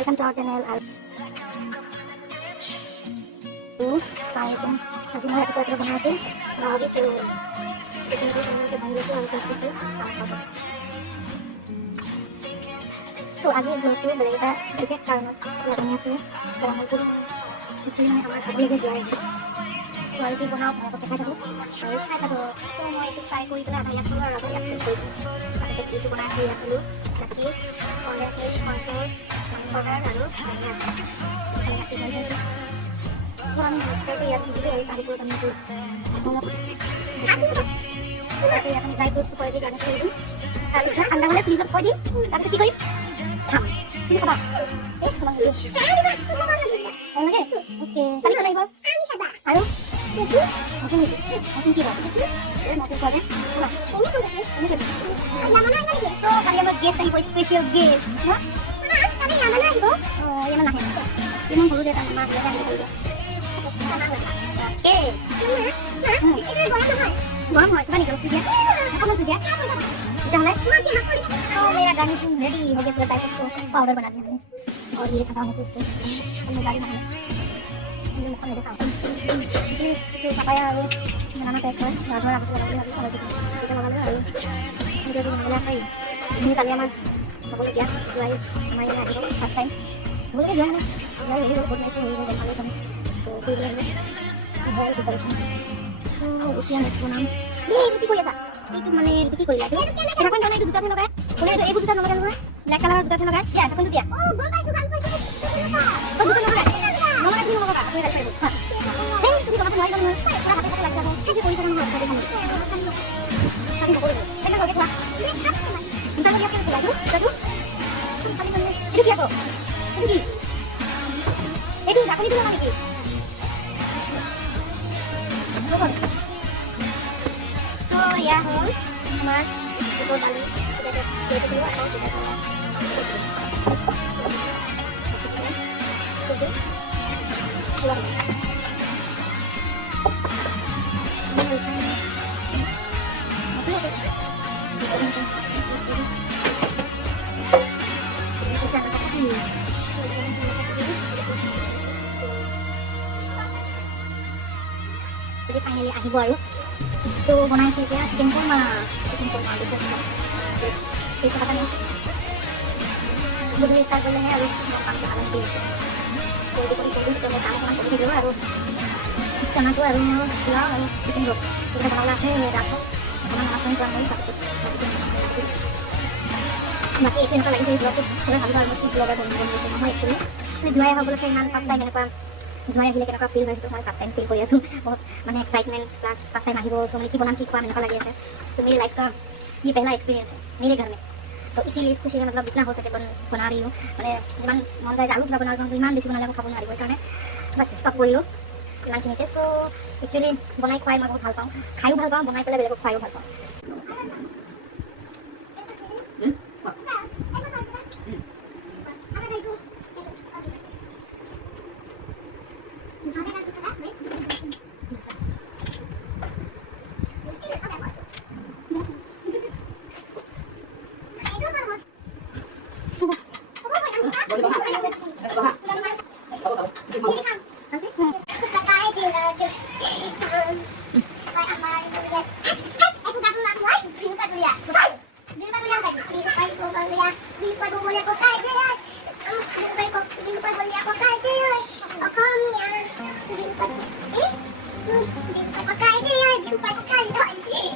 welcome to our channel. Assalamualaikum. আজি মই ৰাতিপুৱা ৰাতিপুৱা বনাই আছোঁ ভাবিছোঁ কিচেনটো ভাঙি লৈছোঁ আৰু টেষ্ট দিছোঁ। তো আজি ব্লগটো বেলেগ এটা বিশেষ কাৰণত লগাই আছোঁ। কাৰণটো একচুৱেলি মানে আমাৰ খাবলৈকে যোৱাই ছোৱালী কি বনাওঁ ঘৰত দেখাই থাকোঁ আৰু চাই থাকোঁ। চ' মই এইটো ফ্ৰাই কৰি পেলাই আধা ইয়াত থলোঁ আৰু আধা ইয়াত কৰি দিওঁ। তাৰপিছত যিটো বনাই আছোঁ ইয়াত থলোঁ ৰাতি কণডেঞ্চ মিল্ক কৰ্ণফ্ল'ৰ পাউডাৰ আৰু আমি মিক্সাৰটো ইয়াত দি দিলোঁ আৰু তাৰ ওপৰত আমি ইয়াত আমি ড্ৰাই ফ্ৰুটছ কৰি দি গাৰ্নিছ কৰি দিম। তাৰপিছত ঠাণ্ডা হ'লে ফ্ৰিজত থৈ দিম। তাৰপিছত কি কৰিম খাম। তুমি খাবা ভাল লাগে? অ'কে কালি খাব লাগিব আৰু কি হয় কালি আমাৰ গেষ্ট আহিব স্পেচিয়েল গেষ্ট ইমান নাহে ইমান সৰু যে আমাৰ গৰম হয় কিবা নিকি ৰখি দিয়া দিয়া तेতিয়াহ'লে मेरा गार्निशिंग रेडी हो गया। पूरा टाइप को पाउडर बना दिया मैंने और ये खत्म हो गया इसको गाड़ी में मुझे देखा तो पापाया वो बनाना कैसे है रात में आपको लगा लिया अभी तो लगा लिया मुझे भी लगा सही ये कल हमारा बोले क्या जो है हमारे यहाँ को फर्स्ट टाइम बोल के जो है ना ये लोग बोलने से हुई है खाने समय तो कोई नहीं है तो परेशान तो उसका नेक्स्ट नाम ये बिटी को ऐसा एक माने बिटी को লাগে এটা কোন জানা এই দুটা লগায় বলে এই দুটা লগায় লগায় ব্ল্যাক কালার দুটা লগায় যা কোন দিয়া ও গল পাইছো গান পাইছো সব দুটা লগায় লগায় কি লগায় তুমি রাখতে পারো হ্যাঁ তুমি তোমাকে নয় গল পুরো হাতে হাতে লাগা দাও এই যে কোন কোন হবে আমি বলবো এটা লগে খা দুটা লগে আপনি চলা দাও দাও খালি মানে এটা কি আতো এটা কি এটা রাখনি দিলো না নাকি তো ইয়া হল আমার itu tadi kita kedua atau tidak jadi finally আহিব আৰু তো বনাইছে এতিয়া চিকেন কোৰমা দেখো कैसे पता नहीं मुझे स्टार्ट कर लेंगे अभी काम के हालत भी तो देखो तो मैं काम कर रही हूँ और चना को और पुलाव और चिकन रोस्ट पूरा बनाना है रात को बनाना है तो नहीं सकते बाकी एक दिन का लगे ब्लॉग को थोड़ा हल्का हल्का ब्लॉगर बनने को मैं एक्चुअली इसलिए जो है हम बोले ना फर्स्ट टाइम मेरे जो है केनेকুৱা ফিল হৈছে মই ফাৰ্ষ্ট টাইম ফিল কৰি আছোঁ बहुत মানে एक्साइटमेंट प्लस फर्स्ट टाइम আহিব सो मैं की बनाम की खुआ मेरे को लगी है तो मेरी लाइफ का ये पहला एक्सपीरियंस है मेरे घर में तो इसीलिए इस खुशी में मतलब जितना हो सके बना रही हूँ मैंने जिमान मन जाए आलू कितना बना रहा हूँ इमान बेसी बनाले खाब ना कारण बस स्टप करिलो इमानखिनिते सो एक्चुअली बनाई खुवाई मैं बहुत ভাল पाऊँ खाइও ভাল पाऊँ बनाई पेলাই बेलेगक खुवाइও ভাল पाऊँ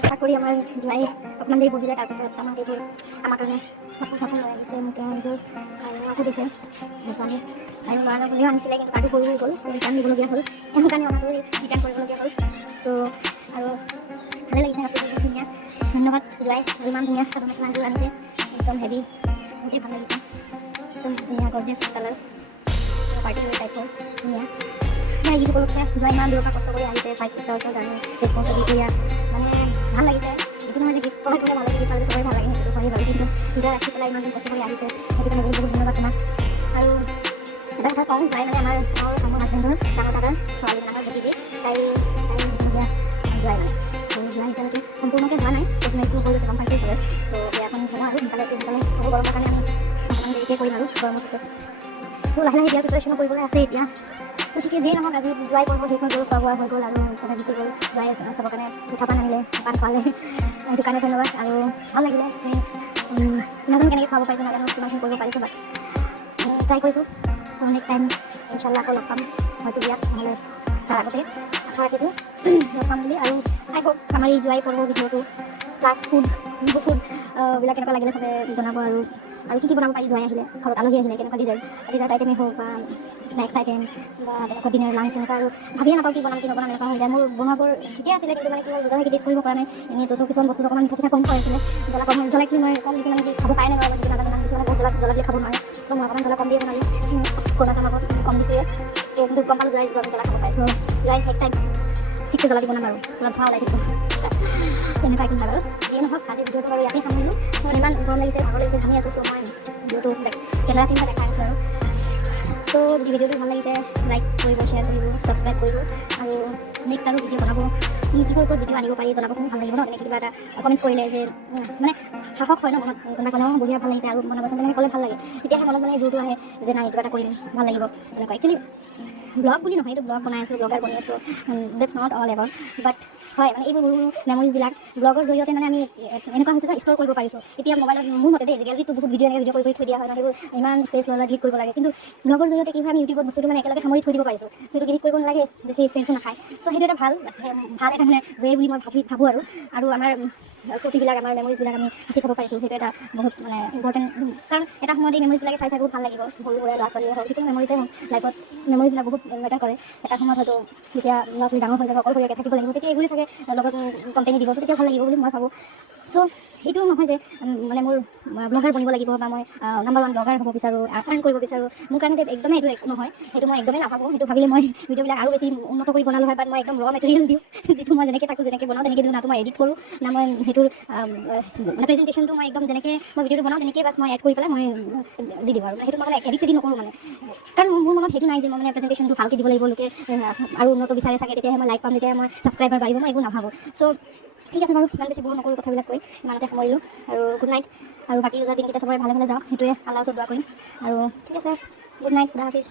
চাকৰি আমাৰ যোৱাই অকণমান দেৰি বহিলে তাৰপিছত আমাক এইবোৰ আমাৰ কাৰণে কাপোৰ চাপোৰ লৈ আহিছে মোক এইবোৰ আকৌ দিছে বিচনী আৰু ল'ৰা বুলিও আনিছিলে কিন্তু তাতো সৰু হৈ গ'ল ৰিটাৰ্ণ দিবলগীয়া হ'ল সেইকাৰণে অনাটো ৰিটাৰ্ণ কৰিবলগীয়া হ'ল চ' আৰু ভালে লাগিছে কাপোৰবোৰ ধুনীয়া ধন্যবাদ যোৱাই আৰু ইমান ধুনীয়া চাদৰ মেখেলাযোৰ আনিছে একদম হেভি বহুতেই ভাল লাগিছে একদম ধুনীয়া গৰ্জিয়াছ কালাৰ পাৰ্টিকুলাৰ টাইপৰ ধুনীয়া মানে ঈদ উপলক্ষে যোৱা ইমান দূৰৰ পৰা কষ্ট কৰি আহিছে 5-6 বছৰ জাৰ্ণি ৰেছপন্সিবিলিটি কৰি মানে ভাল লাগিছে এইটো নহয় যে গিফ্ট কৰাৰ কাৰণে ভাল লাগে গিফ্ট পালে চবৰে ভাল লাগে সেইটো হয় বাৰু কিন্তু নিজৰ ৰাখি পেলাই ইমান দিন কষ্ট কৰি আহিছে সেইটো কাৰণে বহুত বহুত ধন্যবাদ তোমাক আৰু এটা কথা কওঁ যোৱাই মানে আমাৰ মোৰ হাজবেণ্ডৰ ডাঙৰ দাদাৰ ছোৱালী ডাঙৰ ভতিজী তাই যোৱাই মানে চ' যোৱা এতিয়ালৈকে সম্পূৰ্ণকৈ হোৱা নাই স্কুল কৰি গৈছে গম পাইছোঁ চবে ত' বিয়াখন হ'ব আৰু সোনকালে হ'ব গৰমৰ কাৰণে আমি অকণমান দেৰিকৈ কৰিম আৰু গৰমৰ পিছত চ' লাহে লাহে বিয়াৰ প্ৰিপাৰেশ্যনো কৰিবলৈ আছে এতিয়া। গতিকে যিয়ে নহওক আজি যোৱাই কৰিব শেষ হৈ গ'ল, খোৱা বোৱা হৈ গ'ল আৰু চবে গুচি গ'ল। যোৱাই চবৰ কাৰণে পিঠা পান আনিলে, পান খোৱালে, সেইটো কাৰণে ধন্যবাদ। আৰু ভাল লাগিলে এক্সপিৰিয়েঞ্চ। নাজানো কেনেকৈ খাব পাৰিছোঁ, নাজানো কিমানখিনি কৰিব পাৰিছোঁ, বাট ট্ৰাই কৰিছোঁ। চ' নেক্সট টাইম ইনশাল্লাহ আকৌ লগ পাম, হয়তো বিয়াত নহ'লে তাৰ আগতে আশা ৰাখিছোঁ লগ পাম বুলি। আৰু আই হোপ আমাৰ এই যোৱাই পৰ্ব ভিডিঅ'টো প্লাছ ফুড বিলাক কেনেকুৱা লাগিলে চবে জনাব। আৰু কি বনাব পাৰি যোৱাই আহিলে, ঘৰত আলহী আহিলে কেনেকুৱা ডিজাৰ্ট আইটেমেই হওক বা স্নেক্স আইটেম বা তেনেকুৱা ডিনাৰ লাঞ্চ এনেকুৱা। আৰু ভাবিয়ে নাপাওঁ কি বনাম কি নবনাম এনেকুৱা হৈ যায়। মোৰ বনোৱাবোৰ ঠিকে আছিলে, কিন্তু মানে কি হ'ল বুজা থাকি টেষ্ট কৰিব পৰা নাই। এনেই তো কিছুমান বস্তু অকণমান মিঠা কম খোৱাইছিলে, জ্বলা কম জ্বলা কি মই কম দিছোঁ, মানে কি খাব পাৰে নাই বাৰু নাজানো, কিছুমানে বহুত জ্বলা দিলে খাব নোৱাৰে। চ' মই অকণমান জ্বলা কম দিয়ে বনালোঁ, ক'লা চামত কম দিছোঁ, কিন্তু গম পালোঁ জ্বলা খাব পাৰে। চ' নেক্সট টাইম ঠিকছে জ্বলা দি বনাম আৰু জ্বলা ধোৱা ওলাই থাকিব তেনেকুৱা একদম বাৰু। যিয়ে নহওক আজি ভিডিঅ'টো বাৰু ইয়াতে সামৰিলোঁ। মোৰ ইমান গৰম লাগিছে, ভাগৰ লাগিছে, ঘামি আছোঁ। চ' মই ভিডিঅ'টো কেমেৰা টিমত দেখাই আছোঁ আৰু। চ' যদি ভিডিঅ'টো ভাল লাগিছে লাইক কৰিব, শ্বেয়াৰ কৰিব, ছাবস্ক্ৰাইব কৰিব। আৰু নেক্সট আৰু ভিডিঅ' বনাব কি ওপৰত ভিডিঅ' আনিব পাৰি জনাবচোন, ভাল লাগিব ন তেনেকৈ কিবা এটা কমেণ্টছ কৰিলে যে মানে সাহস হয় ন মনত, কোনোবা বঢ়িয়া ভাল লাগিছে আৰু বনাবচোন তেনেকৈ ক'লে ভাল লাগে। তেতিয়াহে মনত মানে জোৰটো আহে যে নাই কিবা এটা কৰিম, ভাল লাগিব তেনেকুৱা। একচুৱেলি ব্লগ বুলি নহয়, এইটো ব্লগ বনাই আছোঁ, ব্লগাৰ বনি আছোঁ, দেটছ নট অল এবাউট, বাট হয় মানে এইবোৰ সৰু মেমৰিজবিলাক ব্লগৰ জৰিয়তে মানে আমি এনেকুৱা হৈছে যে ষ্ট'ৰ কৰিব পাৰিছোঁ। এতিয়া মোবাইলত মোৰ মতে দেই গেলেৰীটো বহুত ভিডিঅ' কৰি থৈ দিয়া হয় ন, সেইবোৰ ইমান স্পেচ ল'লে ডিলিট কৰিব লাগে। কিন্তু ব্লগৰ জৰিয়তে কি হয় আমি ইউটিউবত বস্তুটো মানে একেলগে সামৰি থৈ দিব পাৰিছোঁ, সেইটো ডিলিট কৰিব নালাগে, বেছি স্পেচো নাখায়। চ' সেইটো এটা ভাল এটা মানে ৱে বুলি মই ভাবোঁ আৰু আমাৰ ফটোবিলাক আমাৰ মেমৰিজবিলাক আমি সাঁচি থ'ব পাৰিছোঁ, সেইটো এটা বহুত মানে ইম্পৰ্টেণ্ট। কাৰণ এটা সময়ত এই মেমৰিজবিলাকে চাই বহুত ভাল লাগিব, সৰু সুৰা ল'ৰা ছোৱালীয়ে হওক, যিকোনো মেমৰিজে হওক লাইফত মেমৰিজবিলাক বহুত মেটাৰ কৰে। এটা সময়ত হয়তো যেতিয়া ল'ৰা ছোৱালী ডাঙৰ হৈ যাব, অকলশৰীয়াকৈ থাকিব লাগিব, তেতিয়া এইবোৰে চাগে লগত কোম্পানী দিব, তেতিয়া ভাল লাগিব বুলি মই ভাবোঁ। চ' এইটোও নহয় যে মানে মোৰ ব্লগাৰ বনিব লাগিব বা মই নাম্বাৰ 1 ব্লগাৰ হ'ব বিচাৰোঁ, আৰ্ণ কৰিব বিচাৰোঁ। মোৰ কাৰণে একদমেই এইটো একো নহয়, সেইটো মই একদমেই নাভাবোঁ। সেইটো ভাবিলে মই ভিডিঅ'বিলাক আৰু বেছি উন্নত কৰি বনালোঁ হয়, বাট মই একদম ৰ মেটেৰিয়েল দিওঁ, যিটো মই যেনেকৈ থাকোঁ যেনেকৈ বনাওঁ তেনেকৈ দিওঁ, না তো মই এডিট কৰোঁ, না মই সেইটোৰ মানে প্ৰেজেণ্টেশ্যনটো মই একদম যেনেকৈ মই ভিডিঅ'টো বনাওঁ তেনেকৈ বাছ মই এড কৰি পেলাই মই দি দিওঁ আৰু সেইটো মই মানে এডিট চেডিট নকৰোঁ মানে। কাৰণ মোৰ মনত সেইটো নাই যে মই মানে প্ৰেজেণ্টেশ্যনটো ভালকৈ দিব লাগিব, লোকে আৰু উন্নত বিচাৰে চাগে, তেতিয়াহে মই লাইক পাম, তেতিয়াহে মই ছাবস্ক্ৰাইবাৰ বাঢ়িব, মই এইবোৰ নাভাবোঁ। চ' ঠিক আছে বাৰু, ইমান বেছি বৰ নকৰোঁ, কথাবিলাক কৈ ইমানতে সামৰিলোঁ আৰু গুড নাইট। আৰু বাকী ৰোজা দিনকেইটা চবৰে ভালে ভালে যাওক, সেইটোৱে আল্লাহৰ ওচৰত দোৱা কৰিম। আৰু ঠিক আছে, গুড নাইট, খুদা হাফিজ।